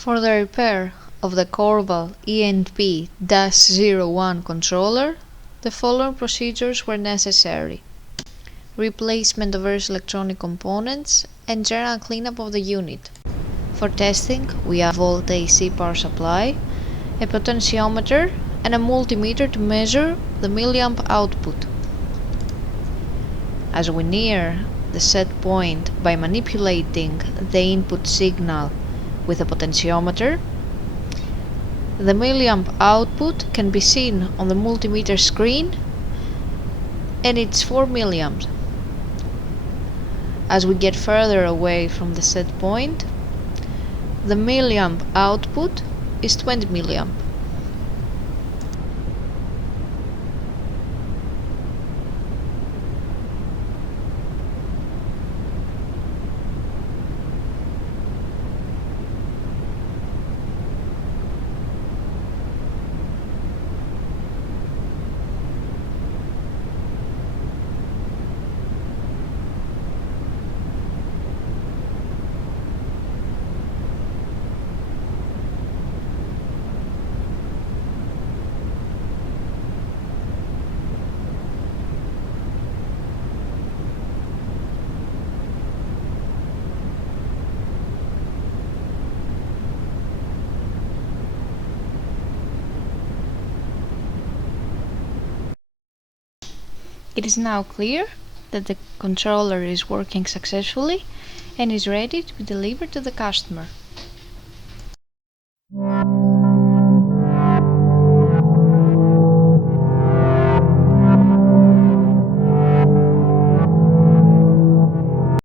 For the repair of the Korval E&P-01 controller, the following procedures were necessary: replacement of various electronic components and general cleanup of the unit. For testing, we have a volt AC power supply, a potentiometer and a multimeter to measure the milliamp output. As we near the set point by manipulating the input signal with a potentiometer, the milliamp output can be seen on the multimeter screen, and it's 4 milliamps. As we get further away from the set point, the milliamp output is 20 milliamp. It is now clear that the controller is working successfully and is ready to be delivered to the customer.